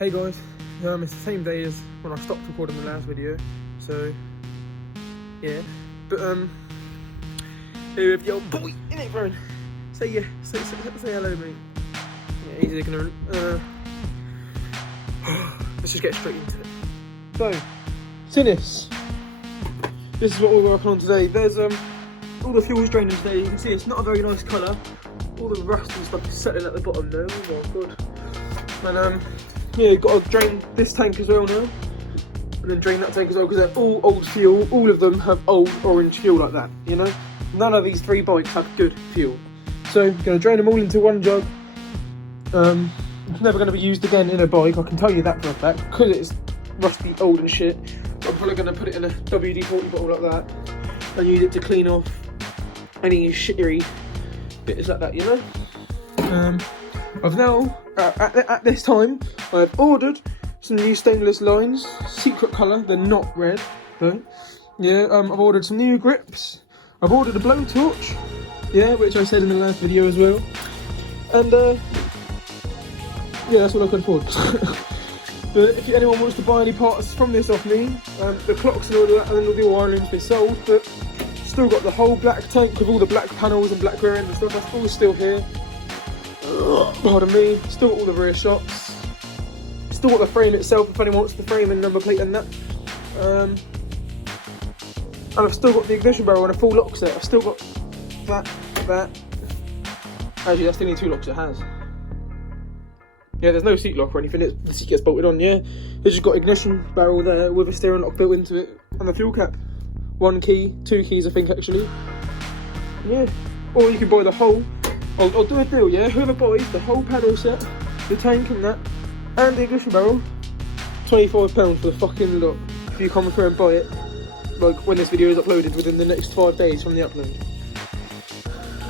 Hey guys, it's the same day as when I stopped recording the last video, so yeah. But here with your boy, innit, bro? Say hello, mate. Yeah, he's ignorant. Let's just get straight into it. So, this is what we're working on today. There's all the fuel's draining today. You can see it's not a very nice colour. All the rust and stuff is settling at the bottom though. Oh my god. And yeah, you've got to drain this tank as well now, and then drain that tank as well, because they're all old fuel. All of them have old orange fuel like that, you know. None of these three bikes have good fuel. So I'm going to drain them all into one jug. It's never going to be used again in a bike, I can tell you that for a fact, because it's rusty, old and shit. I'm probably going to put it in a WD-40 bottle like that and use it to clean off any shittery bits like that, you know. I've now, at this time, I've ordered some new stainless lines, secret colour, they're not red though. Yeah, I've ordered some new grips, I've ordered a blowtorch, yeah, which I said in the last video as well. And yeah, that's all I could afford. But if anyone wants to buy any parts from this off me, the clocks and all that, and then all the wirings been sold, but still got the whole black tank with all the black panels and black rear end and stuff, that's all still here. Pardon me, still got all the rear shocks, still got the frame itself if anyone wants the frame and number plate and that. And I've still got the ignition barrel and a full lock set. I've still got that. Actually, that's the only two locks it has. Yeah, there's no seat lock or anything, the seat gets bolted on, yeah. It's just got ignition barrel there with a steering lock built into it and the fuel cap. One key, two keys I think actually. Yeah, or you can buy the whole. I'll do a deal, yeah? Whoever buys the whole panel set, the tank and that, and the ignition barrel, £25 for the fucking lot. If you come through and buy it, like when this video is uploaded within the next 5 days from the upload.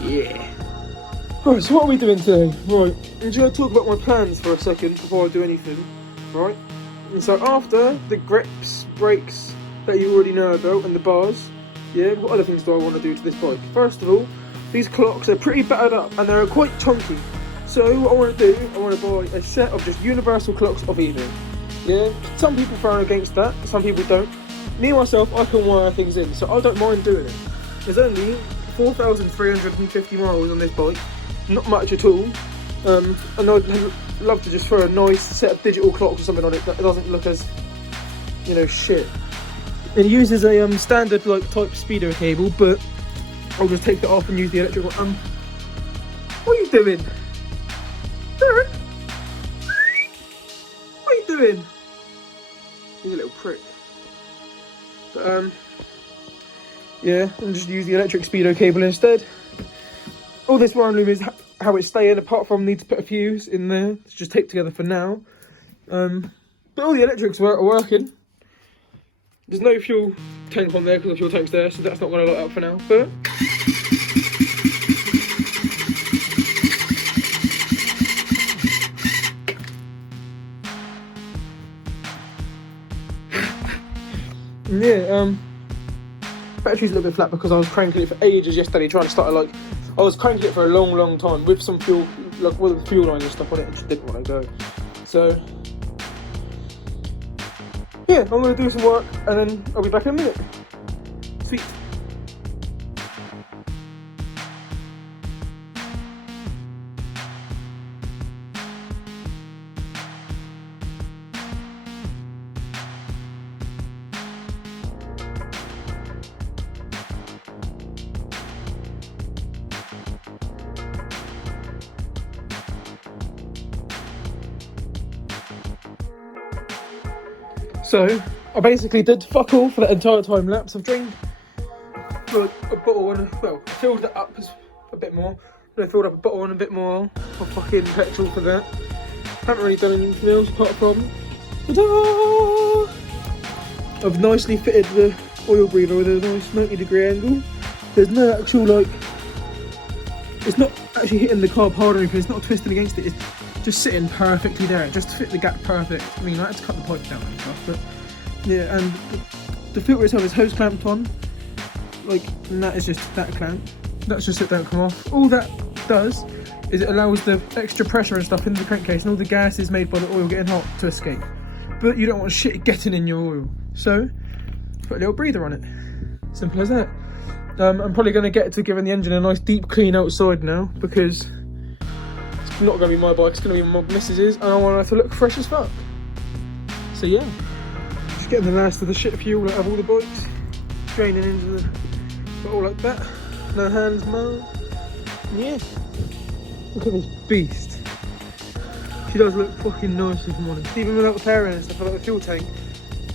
Yeah. Alright, so what are we doing today? Right, I'm just going to talk about my plans for a second before I do anything. Right? And so after the grips, brakes that you already know about, and the bars, yeah, what other things do I want to do to this bike? First of all, these clocks are pretty battered up and they're quite chunky. So what I want to do, I want to buy a set of just universal clocks of eBay. Yeah, some people throw against that, some people don't. Me myself, I can wire things in, so I don't mind doing it. There's only 4,350 miles on this bike, not much at all. And I'd love to just throw a nice set of digital clocks or something on it that doesn't look as, you know, shit. It uses a standard like type speedo cable, but I'll just take it off and use the electric one. What are you doing? Darren? What are you doing? He's a little prick. But yeah, I'll just use the electric speedo cable instead. All this wiring loom is how it's staying, apart from need to put a fuse in there. It's just taped together for now. But all the electrics are working. There's no fuel tank on there because the fuel tank's there, so that's not going to light up for now. But yeah, battery's a little bit flat because I was cranking it for ages yesterday, trying to start it. I was cranking it for a long time with some fuel, like with the fuel lines and stuff on it, and just didn't want to go. So yeah, I'm going to do some work and then I'll be back in a minute. Sweet. So, I basically did fuck all for that entire time lapse. I've drained like a bottle and, well, filled it up a bit more. I filled up a bottle and a bit more of fucking petrol for that. Haven't really done anything else apart from, ta-da! I've nicely fitted the oil breather with a nice 90-degree angle. There's no actual, like, it's not actually hitting the carb hard or anything, it's not twisting against it, it's just sitting perfectly there, it just fit the gap perfect. I mean, I had to cut the pipe down and stuff, but yeah, and the filter itself is hose clamped on, like, and that is just that clamp. That's just it, don't come off. All that does is it allows the extra pressure and stuff in the crankcase and all the gases made by the oil getting hot to escape. But you don't want shit getting in your oil. So, put a little breather on it. Simple as that. I'm probably going to get to giving the engine a nice deep clean outside now, because it's not going to be my bike, it's going to be my missus's, and I want her to look fresh as fuck. So yeah, just getting the last of the shit fuel out of all the bikes, draining into the bottle like that. No hands, man. Yeah. Look at this beast. She does look fucking nice, if I'm honest. Even without the fairing and stuff, like the fuel tank.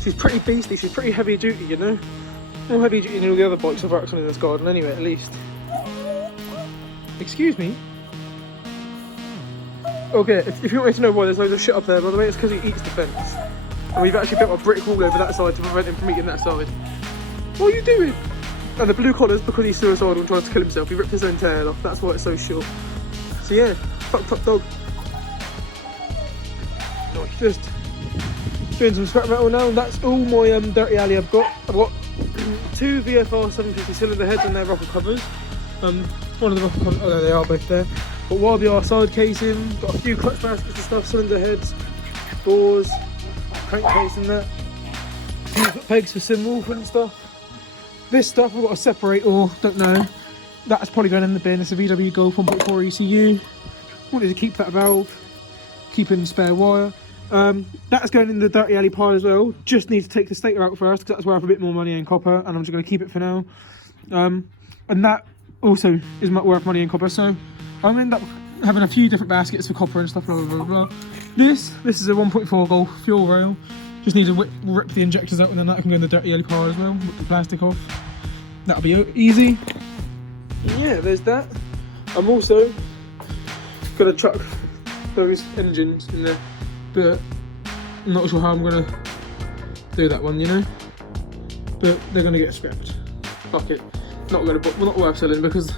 She's pretty beastly, she's pretty heavy duty, you know? More heavy duty than all the other bikes I've worked on in this garden anyway, at least. Excuse me? Okay, if you want me to know why there's loads of shit up there, by the way, it's because he eats the fence. And we've actually built a brick wall over that side to prevent him from eating that side. What are you doing? And the blue collar's because he's suicidal and trying to kill himself. He ripped his own tail off, that's why it's so short. So yeah, fucked up dog. Just doing some scrap metal now, and that's all my dirty alley I've got. I've got 2 VFR 750 cylinder heads and their rocker covers. One of the rocker covers, oh there they are both there. Got YBR side casing, got a few clutch baskets and stuff, cylinder heads, doors, crankcase and that. A few pegs for sim wolf and stuff. This stuff I've got to separate, or don't know. That's probably going in the bin. It's a VW Golf 1.4 ECU. Wanted to keep that valve, keeping spare wire. That's going in the dirty alley pile as well. Just need to take the stator out first, because that's where I have a bit more money in copper, and I'm just going to keep it for now. And that also is worth money in copper, so I'll end up having a few different baskets for copper and stuff, blah blah blah blah. This is a 1.4 Golf fuel rail. Just need to rip the injectors out, and then that can go in the dirty alley pile as well. Rip the plastic off. That'll be easy. Yeah, there's that. I'm also gonna chuck those engines in there, but I'm not sure how I'm gonna do that one, you know. But they're gonna get scrapped. Fuck it. Not worth selling, because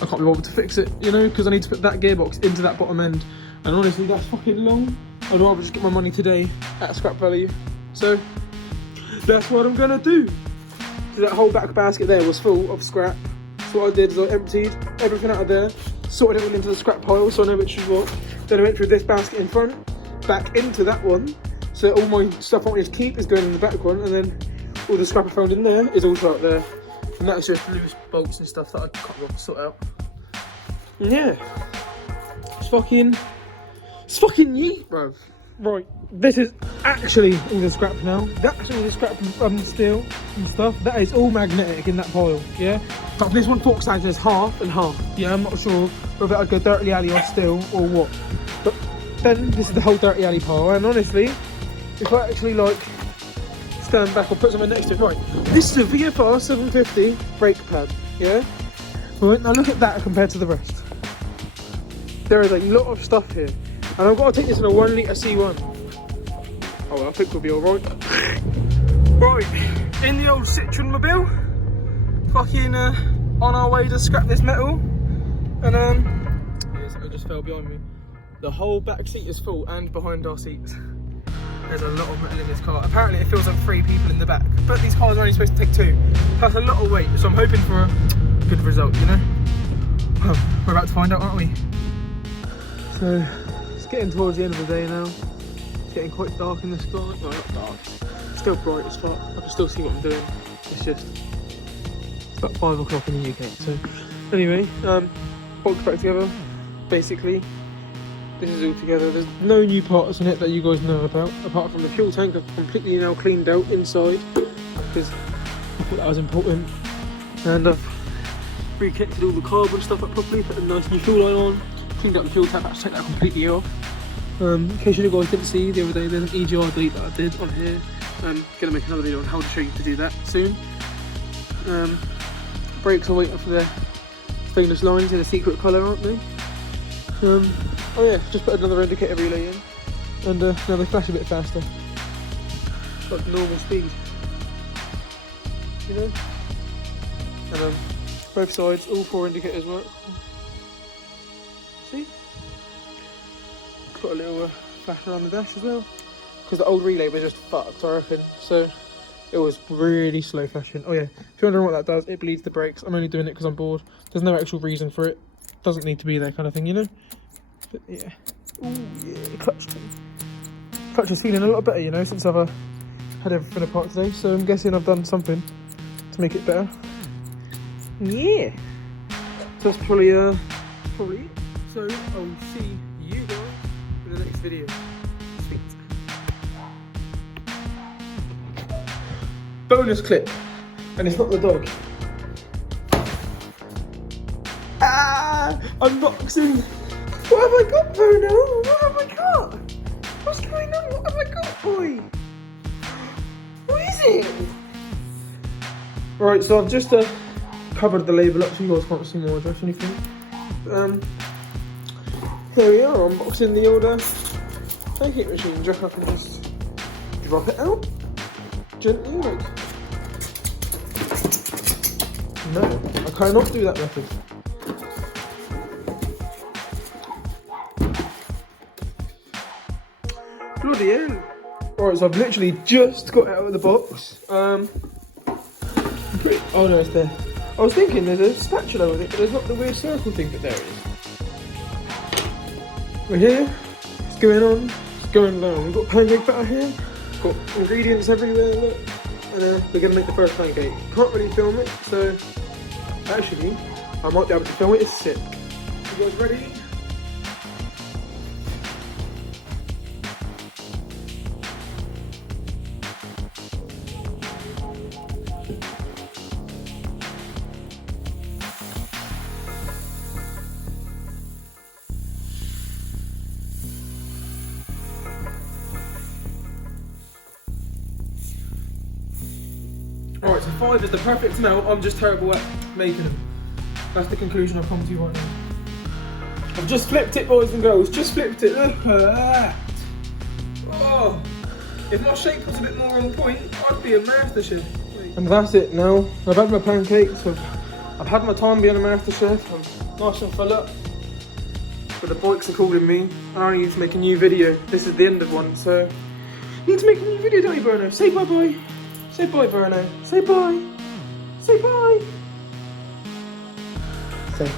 I can't be bothered to fix it, you know, because I need to put that gearbox into that bottom end, and honestly, that's fucking long. I'd rather just get my money today at scrap value. So that's what I'm gonna do. So that whole back basket there was full of scrap. So what I did is I emptied everything out of there, sorted everything into the scrap pile so I know which is what. Then I went through this basket in front, back into that one. So all my stuff I wanted to keep is going in the back one, and then all the scrap I found in there is also out there. And that's just loose bolts and stuff that I can't bother to sort out. And yeah, it's fucking yeet, bro. Right, this is actually all the scrap now. That's all the scrap steel and stuff. That is all magnetic in that pile, yeah? But this one talks as there's half and half. Yeah, I'm not sure whether I'd go dirty alley or steel or what. But then this is the whole dirty alley pile, and honestly, if I actually like stand back or put something next to it, right, this is a VFR 750 brake pad, yeah? Right, now look at that compared to the rest. There is a lot of stuff here. And I've got to take this in a 1 litre C1. Oh, well, I think we'll be alright. Right, in the old Citroen Mobile. Fucking on our way to scrap this metal. And yeah, something just fell behind me. The whole back seat is full, and behind our seats. There's a lot of metal in this car. Apparently it feels like 3 people in the back, but these cars are only supposed to take 2. That's a lot of weight, so I'm hoping for a good result, you know? Well, we're about to find out, aren't we? So, it's getting towards the end of the day now. It's getting quite dark in the sky. No, not dark. It's still bright as fuck. I can still see what I'm doing. It's about 5 o'clock in the UK. So, anyway, box back together. Basically, this is all together. There's no new parts in it that you guys know about, apart from the fuel tank. I've completely now cleaned out inside, because I thought that was important. And I've reconnected all the carbon stuff up properly, put a nice new fuel line on, cleaned up the fuel tank. I had to take that completely off. In case you guys didn't see the other day, there's an EGR delete that I did on here. I'm going to make another video on how to show you to do that soon. Brakes are waiting for their stainless lines in a secret colour, aren't they? Oh yeah, just put another indicator relay in, and now they flash a bit faster, like normal speed, you know. And both sides, all 4 indicators work. See? Put a little flash around the dash as well, because the old relay was just fucked, I reckon. So it was really slow flashing. Oh yeah, if you're wondering what that does, it bleeds the brakes. I'm only doing it because I'm bored. There's no actual reason for it. doesn't need to be there kind of thing, you know? But yeah. Ooh, yeah, clutch is feeling a lot better, you know, since I've had everything apart today. So I'm guessing I've done something to make it better. Yeah. So that's probably it. So I'll see you guys in the next video. Sweet. Bonus clip, and it's not the dog. Unboxing. What have I got, Bruno? What have I got? What's going on? What have I got, boy? What is it? Right, so I've just covered the label up so you guys can't see my address or anything. Here we are, unboxing the old pancake machine. Do you reckon I can just drop it out? Gently, like. No, I cannot do that method. Bloody hell. Alright, so I've literally just got it out of the box. Oh no, it's there. I was thinking there's a spatula with it, but there's not the weird circle thing, but there it is. We're here, it's going on, it's going down. We've got pancake batter here, it's got ingredients everywhere, look. And we're going to make the first pancake. Can't really film it, so actually, I might be able to film it, it's sick. You guys ready? Alright, so 5 is the perfect smell. I'm just terrible at making them. That's the conclusion I've come to right now. I've just flipped it, boys and girls. Just flipped it. Look at that. Oh, if my shape was a bit more on point, I'd be a master chef. And that's it now. I've had my pancakes. I've had my time being a master chef. I'm nice and full up. But the bikes are calling me. I need to make a new video. This is the end of one, so need to make a new video, don't you, Bruno? Say bye-bye. Say bye, Bruno. Say bye. Say bye. Say.